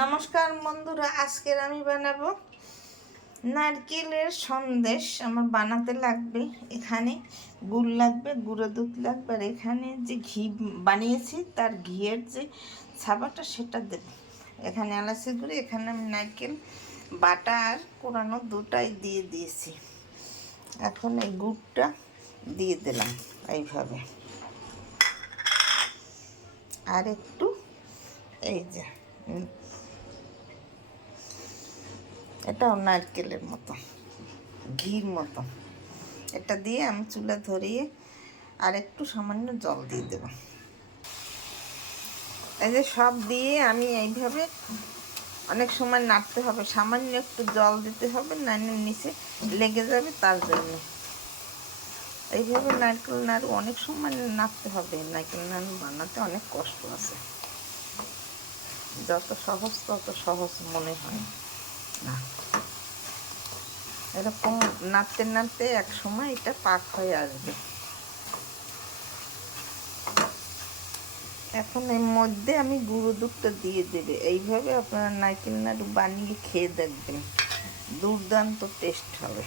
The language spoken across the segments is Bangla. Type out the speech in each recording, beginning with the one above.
নমস্কার বন্ধুরা, আজকের আমি বানাবো নারকেলের সন্দেশ। আমার বানাতে লাগবে, এখানে গুড় লাগবে, গুঁড়ো দুধ লাগবে, আর এখানে যে ঘি বানিয়েছি তার ঘিয়ের যে ছাপাটা সেটা দেব। এখানে এলাচের গুঁড়ি, এখানে আমি নারকেল বাটা আর কোরানো দুটাই দিয়ে দিয়েছি। এখন এই গুড়টা দিয়ে দিলাম এইভাবে, আর একটু এই যে এটাও নারকেলের মতো, ঘির মতো, এটা দিয়ে আমি চুলা ধরিয়ে আর একটু সামান্য জল দিয়ে দেব। এই যে সব দিয়ে আমি এইভাবে অনেক সময় নাড়তে হবে, সামান্য একটু জল দিতে হবে, নাড়লে নিচে লেগে যাবে, তার জন্য এইভাবে নারকেল নাড়ু অনেক সময় নাড়তে হবে। নারকেল নাড়ু বানাতে অনেক কষ্ট আছে, যত সহজ তত সহজ মনে হয় না। এরকম নাড়তে নাড়তে এক সময় এটা পাক হয়ে আসবে। এখন এর মধ্যে আমি গুঁড়ো দুধটা দিয়ে দেবে। এইভাবে আপনারা নারকেল নাড়ু বানিয়ে খেয়ে দেখবেন, দুর্দান্ত টেস্ট হবে।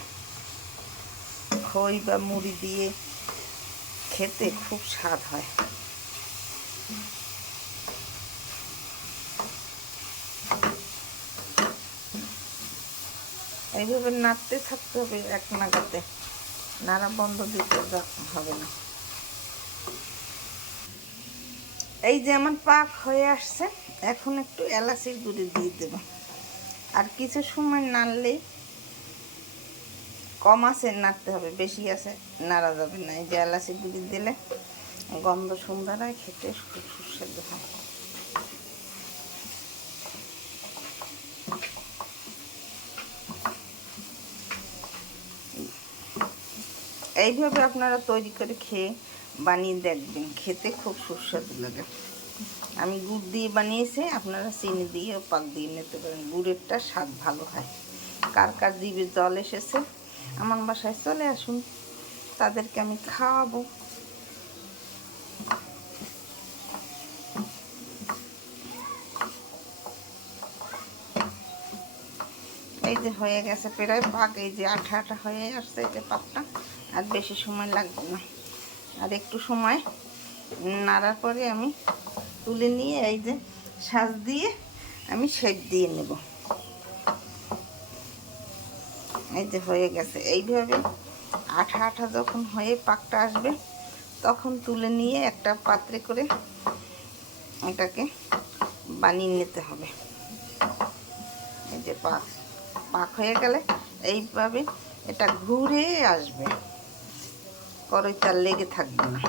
খই বা মুড়ি দিয়ে খেতে খুব স্বাদ হয়। এইভাবে নাড়তে থাকতে হবে, এক নাগাতে নাড়া বন্ধ দিতে হবে না। এই যে আমার পাক হয়ে আসছে, এখন একটু এলাচের গুঁড়ি দিয়ে দেব। আর কিছু সময় নাড়লেই, কম আছে নাড়তে হবে, বেশি আছে নাড়া যাবে না। এই যে এলাচের গুঁড়ি দিলে গন্ধ সুন্দর হয়, খেতে খুব সুস্বাদু হয়। এইভাবে আপনারা তৈরি করে খেয়ে বানিয়ে দেখবেন, খেতে খুব সুস্বাদু লাগে। আমি গুড় দিয়ে বানিয়েছি, আপনারা চিনি দিয়েও পাক দিয়ে নিতে পারেন, গুড়েরটা স্বাদ ভালো হয়। কার কার জিভে জল এসেছে আমার বাসায় চলে আসুন, তাদেরকে আমি খাওয়াবো। এই যে হয়ে গেছে প্রায় পাক, এই যে আঠা আঠা হয়ে আসছে, এই যে পাকটা আর বেশি সময় লাগবে না। আর একটু সময় নাড়ার পরে আমি তুলে নিয়ে এই যে সাজ দিয়ে আমি শেপ দিয়ে নেব। এই যে হয়ে গেছে। এইভাবে আঠা আঠা যখন হয়ে পাকটা আসবে, তখন তুলে নিয়ে একটা পাত্রে করে এটাকে বানিয়ে নিতে হবে। এই যে পাক হয়ে গেলে এইভাবে এটা ঘুরে আসবে, কড়াইটা লেগে থাকবে না।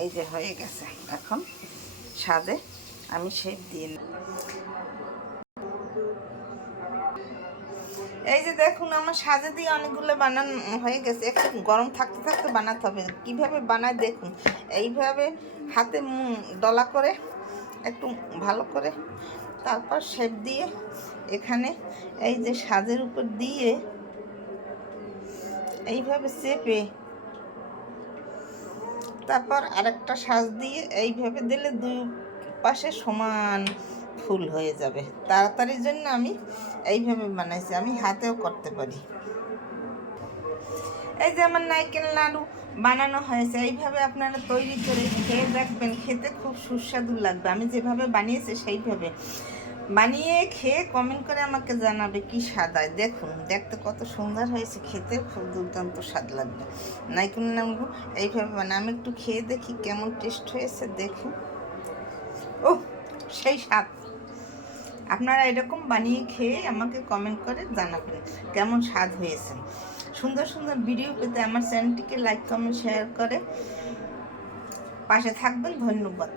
এই যে হয়ে গেছে। এখন স্বাদে আমি শেপ দিয়ে নিই। এই যে দেখুন, আমার সাজে দিয়ে অনেকগুলো বানানো হয়ে গেছে। একটু গরম থাকতে থাকতে বানাতে হবে। কীভাবে বানায় দেখুন, এইভাবে হাতে ডলা করে একটু ভালো করে, তারপর শেপ দিয়ে এখানে এই যে সাজের উপর দিয়ে এইভাবে চেপে, তারপর আরেকটা সাজ দিয়ে এইভাবে দিলে দুই পাশে সমান ফুল হয়ে যাবে। তাড়াতাড়ির জন্য আমি এইভাবে বানাইছি, আমি হাতেও করতে পারি। এই যে আমার নারকেল নাড়ু বানানো হয়েছে। এইভাবে আপনারা তৈরি করে খেয়ে দেখবেন, খেতে খুব সুস্বাদু লাগবে। আমি যেভাবে বানিয়েছি সেইভাবে বানিয়ে খেয়ে কমেন্ট করে আমাকে জানাবে কি স্বাদ হয়। দেখুন, দেখতে কত সুন্দর হয়েছে, খেতে খুব দুর্দান্ত স্বাদ লাগবে। নারকেল নাড়ু এইভাবে আমি একটু খেয়ে দেখি কেমন টেস্ট হয়েছে। দেখুন, ও সেই স্বাদ। আপনারা এরকম বানিয়ে খেয়ে আমাকে কমেন্ট করে জানাবেন কেমন স্বাদ হয়েছে। সুন্দর সুন্দর ভিডিও পেতে আমার চ্যানেলটিকে লাইক, কমেন্ট, শেয়ার করে পাশে থাকবেন। ধন্যবাদ।